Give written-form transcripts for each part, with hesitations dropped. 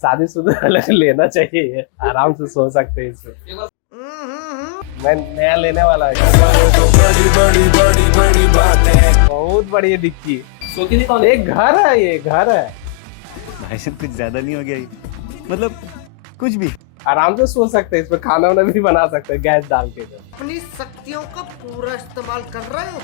शादीशुदा लेना चाहिए, आराम से सो सकते हैं इसमें। मैं नया लेने वाला है। बहुत बड़ी डिक्की, एक घर है, ये घर है भाई साहब। कुछ ज्यादा नहीं हो गया ये? मतलब कुछ भी आराम से सो सकते हैं इसमें, खाना वाना भी बना सकते हैं गैस डाल के। अपनी शक्तियों का पूरा इस्तेमाल कर रहे हो।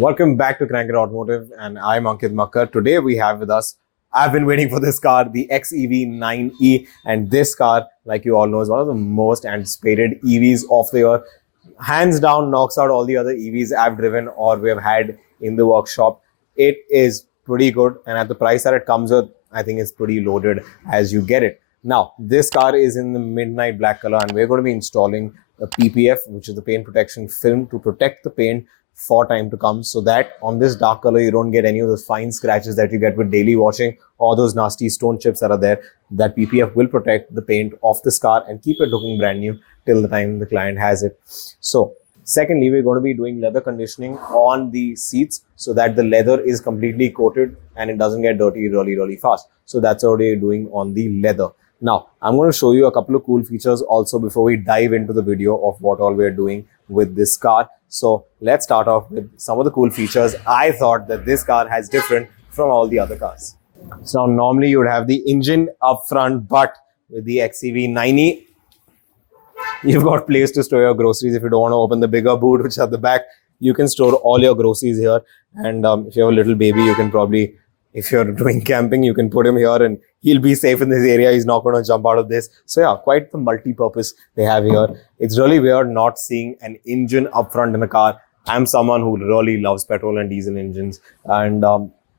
Welcome back to Crankit Automotive, and I'm Ankit Makkar. Today we have with us, I've been waiting for this car, the XEV 9e, and this car, like you all know, is one of the most anticipated EVs of the year. Hands down, knocks out all the other EVs I've driven or we have had in the workshop. It is pretty good, and at the price that it comes with, I think it's pretty loaded as you get it. Now, this car is in the midnight black color, and we're going to be installing a PPF, which is the paint protection film, to protect the paint for time to come, so that on this dark color you don't get any of those fine scratches that you get with daily washing or those nasty stone chips that are there. That PPF will protect the paint of this car and keep it looking brand new till the time the client has it. So secondly, we're going to be doing leather conditioning on the seats so that the leather is completely coated and it doesn't get dirty really fast. So that's what we're doing on the leather. Now, I'm going to show you a couple of cool features also before we dive into the video of what all we're doing with this car. So let's start off with some of the cool features I thought that this car has different from all the other cars. So now normally you would have the engine up front, but with the XEV 9e, you've got place to store your groceries. If you don't want to open the bigger boot which is at the back, you can store all your groceries here. And if you have a little baby, you can probably, if you're doing camping, you can put him here and he'll be safe in this area. He's not going to jump out of this. So yeah, quite the multi-purpose they have here. It's really weird not seeing an engine up front in a car. I'm someone who really loves petrol and diesel engines. And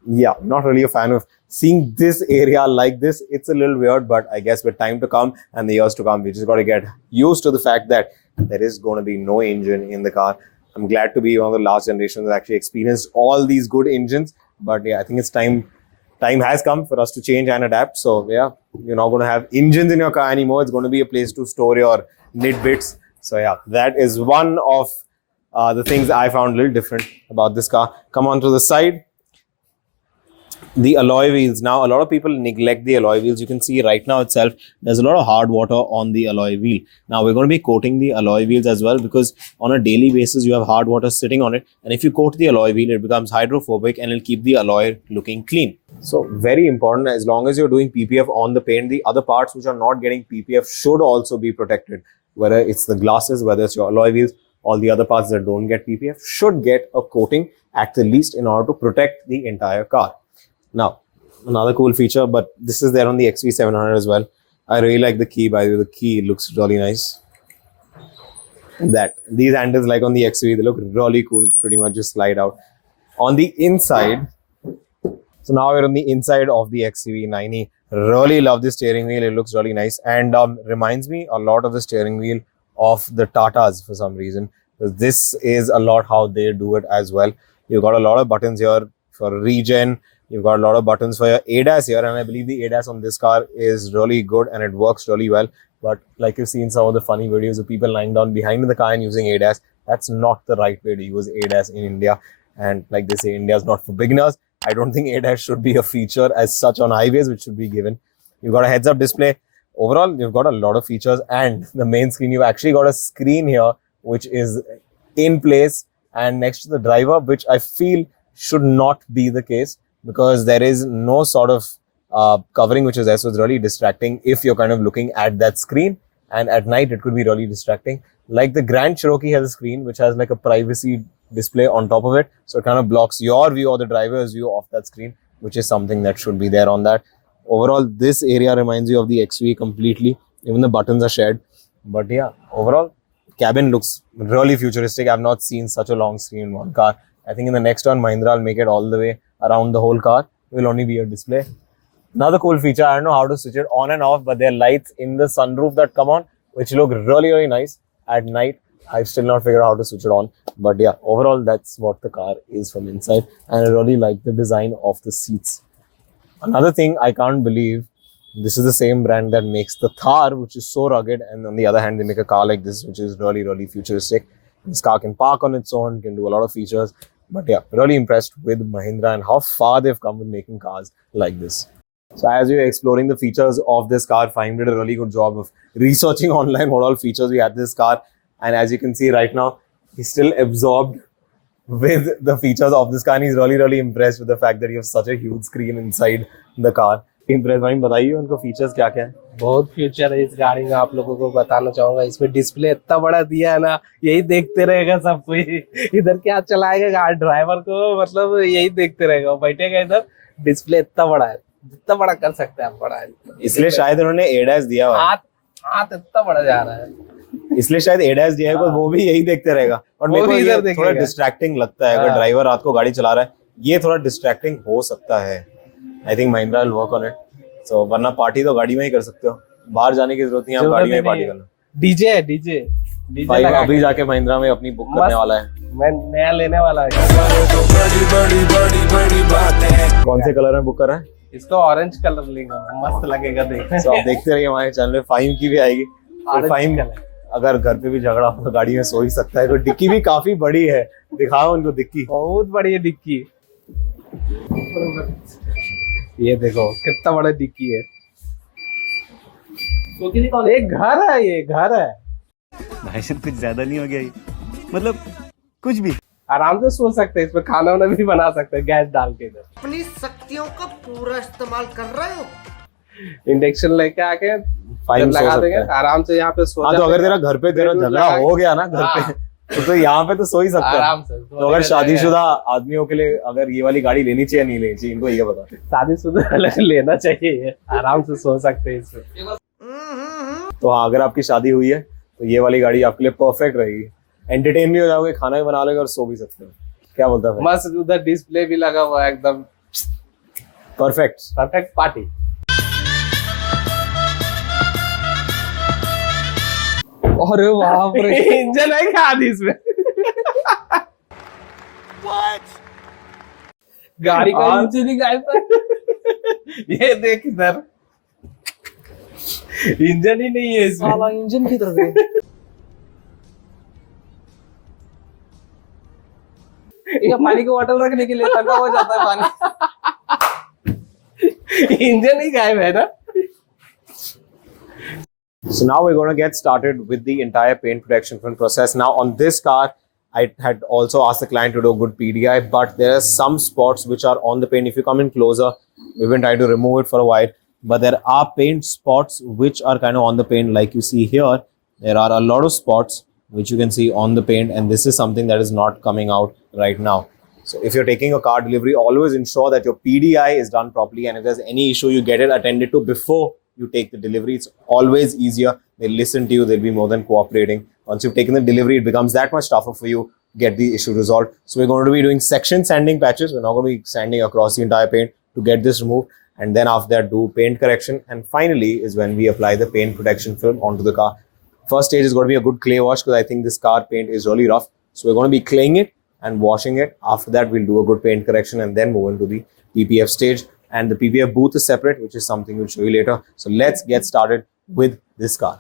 yeah, not really a fan of seeing this area like this. It's a little weird, but I guess with time to come and the years to come, we just got to get used to the fact that there is going to be no engine in the car. I'm glad to be one of the last generations that actually experienced all these good engines. But yeah, I think it's time has come for us to change and adapt. So yeah, you're not going to have engines in your car anymore. It's going to be a place to store your nitbits. So yeah, that is one of the things I found a little different about this car. Come on to the side. The alloy wheels. Now, a lot of people neglect the alloy wheels. You can see right now itself, there's a lot of hard water on the alloy wheel. Now, we're going to be coating the alloy wheels as well, because on a daily basis, you have hard water sitting on it. And if you coat the alloy wheel, it becomes hydrophobic and it'll keep the alloy looking clean. So, very important, as long as you're doing PPF on the paint, the other parts which are not getting PPF should also be protected. Whether it's the glasses, whether it's your alloy wheels, all the other parts that don't get PPF should get a coating at the least in order to protect the entire car. Now, another cool feature, but this is there on the XV 700 as well. I really like the key, by the way. The key looks really nice. These handles, like on the XV, they look really cool. Pretty much just slide out. On the inside, so now we're on the inside of the XEV 9e. Really love the steering wheel. It looks really nice and reminds me a lot of the steering wheel of the Tatas for some reason. This is a lot how they do it as well. You've got a lot of buttons here for regen. You've got a lot of buttons for your ADAS here, and I believe the ADAS on this car is really good and it works really well. But like you've seen some of the funny videos of people lying down behind the car and using ADAS, that's not the right way to use ADAS in India. And like they say, India is not for beginners. I don't think ADAS should be a feature as such on highways, which should be given. You've got a heads-up display. Overall, you've got a lot of features, and the main screen, you've actually got a screen here which is in place and next to the driver, which I feel should not be the case, because there is no sort of covering which is there. So it's really distracting if you're kind of looking at that screen, and at night it could be really distracting. Like the Grand Cherokee has a screen which has like a privacy display on top of it. So it kind of blocks your view or the driver's view of that screen, which is something that should be there on that. Overall, this area reminds you of the XUV completely. Even the buttons are shared. But yeah, overall, cabin looks really futuristic. I've not seen such a long screen in one car. I think in the next one, Mahindra will make it all the way around the whole car. It will only be a display. Another cool feature, I don't know how to switch it on and off, but there are lights in the sunroof that come on, which look really, really nice at night. I've still not figured out how to switch it on. But yeah, overall, that's what the car is from inside. And I really like the design of the seats. Another thing I can't believe, this is the same brand that makes the Thar, which is so rugged. And on the other hand, they make a car like this, which is really, really futuristic. This car can park on its own, can do a lot of features. But yeah, really impressed with Mahindra and how far they've come with making cars like this. So as we were exploring the features of this car, Fahim did a really good job of researching online what all features we had this car. And as you can see right now, he's still absorbed with the features of this car. And he's really, really impressed with the fact that you have such a huge screen inside the car. Impressed, Fahim, बताइए उनको features क्या क्या है? बहुत future है इस गाड़ी में, आप लोगों को बताना चाहूंगा। इसमें डिस्प्ले इतना बड़ा दिया है ना, यही देखते रहेगा सब कोई। इधर क्या चलाएगा गाड़ी, ड्राइवर को मतलब यही देखते रहेगा, बैठेगा इधर, डिस्प्ले इतना बड़ा है, जितना बड़ा कर सकते हैं आप बड़ा है। इसलिए शायद उन्होंने ADAS दिया हुआ है। हाथ इतना बड़ा जा रहा है, इसलिए शायद ADAS दिया है, वो भी यही देखते रहेगा। और मेरे को ये थोड़ा डिस्ट्रैक्टिंग लगता है, अगर ड्राइवर रात को गाड़ी चला रहा है, ये थोड़ा डिस्ट्रैक्टिंग हो सकता है। I think Mahindra will work on it. So वरना पार्टी तो गाड़ी में ही कर सकते हो, बाहर जाने की जरूरत नहीं है, आप गाड़ी में पार्टी करना। डीजे भाई अभी जाके महिंद्रा में अपनी बुक करने वाला है, मैं नया लेने वाला है। कौन से कलर में बुक कर रहा है? इसको ऑरेंज कलर लेगा, मस्त लगेगा देखने। तो आप देखते रहिए हमारे चैनल में, फाहिम की भी आएगी। और फाहिम अगर घर पे भी झगड़ा हो तो गाड़ी में सो ही सकता है। तो डिक्की भी काफी बड़ी है, दिखाओ उनको डिक्की। बहुत बड़ी है डिक्की, ये देखो कितना बड़ा डिक्की है। एक घर है, ये घर है भाई साहब, कुछ ज्यादा नहीं हो गया ये? मतलब कुछ भी आराम से सो सकते हैं, इसमें खाना वाना भी बना सकते हैं गैस डाल के। इधर अपनी शक्तियों का पूरा इस्तेमाल कर रहे हो। इंडक्शन लेके आके लगा देंगे आराम से, यहाँ पे सो। हाँ, तो अगर तेरा घर पे तेरा झगड़ा हो गया ना घर पे, तो यहाँ पे तो सो ही सकता है आराम से। तो अगर शादीशुदा आदमियों के लिए अगर ये वाली गाड़ी लेनी चाहिए नहीं लेनी चाहिए, इनको ये बता। शादीशुदा लेना चाहिए, आराम से सो सकते हैं इसमें। तो हाँ, अगर आपकी शादी हुई है तो ये वाली गाड़ी आपके लिए परफेक्ट रहेगी। एंटरटेन भी हो जाओगे, खाना भी बना लोगे और सो भी सकते हो। क्या बोलता है? मस्त, उधर डिस्प्ले भी लगा हुआ है, एकदम परफेक्ट पार्टी। अरे बाप रे, इंजन है क्या आदि इसमें? गाड़ी का इंजन ही गायब है। ये देख इधर, इंजन ही नहीं है इसमें। साला इंजन की तरफ है। ये पानी को बॉटल रखने के लिए ठंडा हो जाता है पानी। इंजन ही गायब है ना। So now we're going to get started with the entire paint protection film process. Now on this car, I had also asked the client to do a good PDI, but there are some spots which are on the paint. If you come in closer, we've been trying to remove it for a while, but there are paint spots which are kind of on the paint. Like you see here, there are a lot of spots which you can see on the paint, and this is something that is not coming out right now. So if you're taking a car delivery, always ensure that your PDI is done properly, and if there's any issue, you get it attended to before you take the delivery. It's always easier. They'll listen to you. They'll be more than cooperating. Once you've taken the delivery, it becomes that much tougher for you to get the issue resolved. So we're going to be doing section sanding patches. We're not going to be sanding across the entire paint to get this removed. And then after that, do paint correction. And finally is when we apply the paint protection film onto the car. First stage is going to be a good clay wash, because I think this car paint is really rough. So we're going to be claying it and washing it. After that, we'll do a good paint correction and then move into the PPF stage. And the PPF booth is separate, which is something we'll show you later. So let's get started with this car.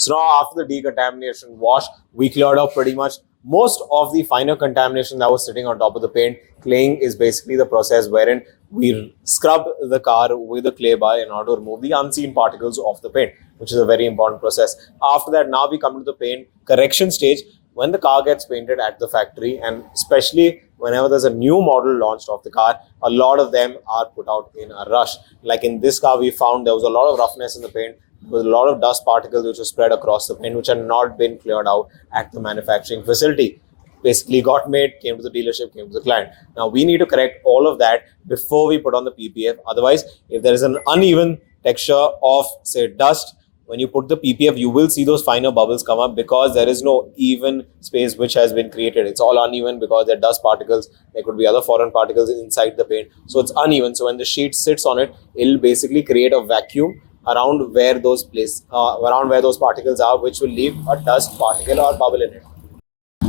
So now after the decontamination wash, we cleared up pretty much most of the finer contamination that was sitting on top of the paint. Claying is basically the process wherein we scrub the car with a clay bar in order to remove the unseen particles of the paint, which is a very important process. After that, now we come to the paint correction stage. When the car gets painted at the factory, and especially whenever there's a new model launched of the car, a lot of them are put out in a rush. Like in this car, we found there was a lot of roughness in the paint, with a lot of dust particles which were spread across the paint, which had not been cleared out at the manufacturing facility. Basically got made, came to the dealership, came to the client. Now we need to correct all of that before we put on the PPF. Otherwise, if there is an uneven texture of, say, dust, when you put the PPF, you will see those finer bubbles come up because there is no even space which has been created. It's all uneven because there are dust particles. There could be other foreign particles inside the paint. So it's uneven. So when the sheet sits on it, it'll basically create a vacuum around where those particles are, which will leave a dust particle or bubble in it.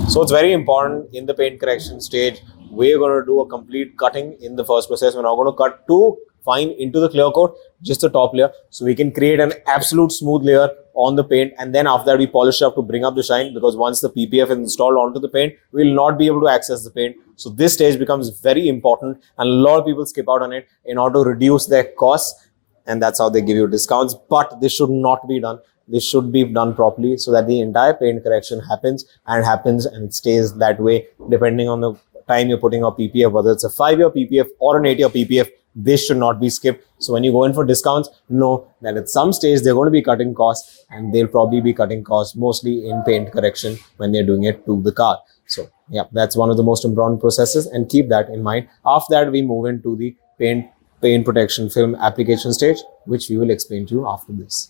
So it's very important in the paint correction stage. We're going to do a complete cutting in the first process. We're not going to cut too fine into the clear coat, just the top layer, so we can create an absolute smooth layer on the paint. And then after that, we polish it up to bring up the shine, because once the PPF is installed onto the paint, we will not be able to access the paint. So this stage becomes very important, and a lot of people skip out on it in order to reduce their costs, and that's how they give you discounts. But this should not be done. This should be done properly so that the entire paint correction happens and it stays that way depending on the time you're putting your PPF, whether it's a 5-year PPF or an 8-year PPF. This should not be skipped. So when you go in for discounts, know that at some stage they're going to be cutting costs, and they'll probably be cutting costs mostly in paint correction when they're doing it to the car. So yeah, that's one of the most important processes, and keep that in mind. After that, we move into the paint protection film application stage, which we will explain to you after this.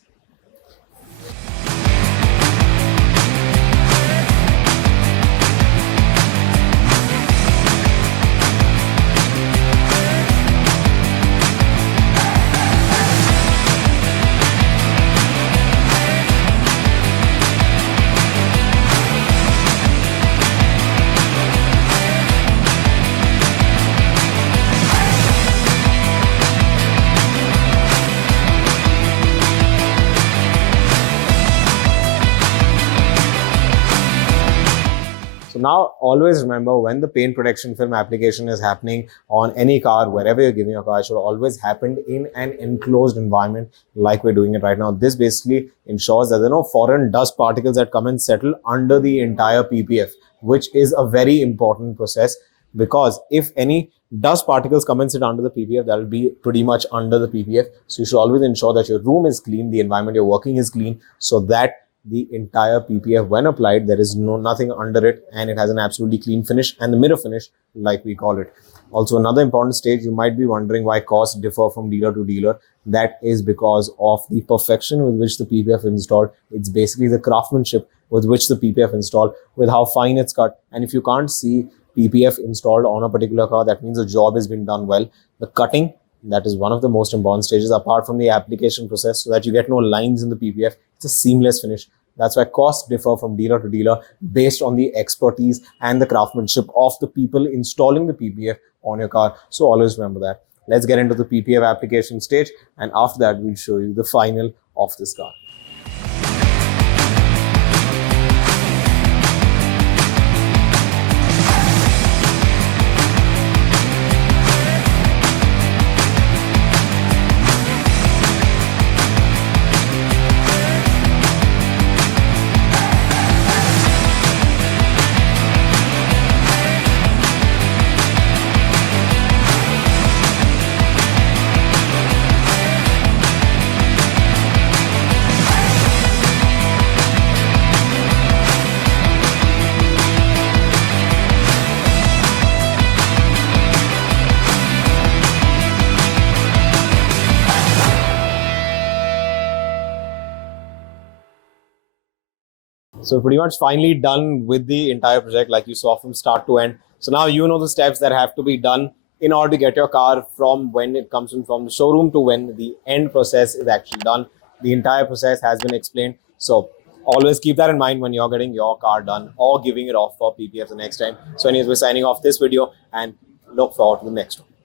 Now, always remember, when the paint protection film application is happening on any car, wherever you're giving your car, it should always happen in an enclosed environment like we're doing it right now. This basically ensures that there are no foreign dust particles that come and settle under the entire PPF, which is a very important process, because if any dust particles come and sit under the PPF, that will be pretty much under the PPF. So you should always ensure that your room is clean, the environment you're working is clean, so that the entire PPF, when applied, there is nothing under it, and it has an absolutely clean finish, and the mirror finish, like we call it. Also, another important stage, you might be wondering why costs differ from dealer to dealer. That is because of the perfection with which the PPF is installed. It's basically the craftsmanship with which the PPF installed, with how fine it's cut. And if you can't see PPF installed on a particular car, that means the job has been done well. The cutting, that is one of the most important stages apart from the application process, so that you get no lines in the PPF. It's a seamless finish. That's why costs differ from dealer to dealer based on the expertise and the craftsmanship of the people installing the PPF on your car. So always remember that. Let's get into the PPF application stage, and after that, we'll show you the final of this car. So pretty much finally done with the entire project, like you saw from start to end. So now you know the steps that have to be done in order to get your car from when it comes in from the showroom to when the end process is actually done. The entire process has been explained. So always keep that in mind when you're getting your car done or giving it off for PPF the next time. So anyways, we're signing off this video and look forward to the next one.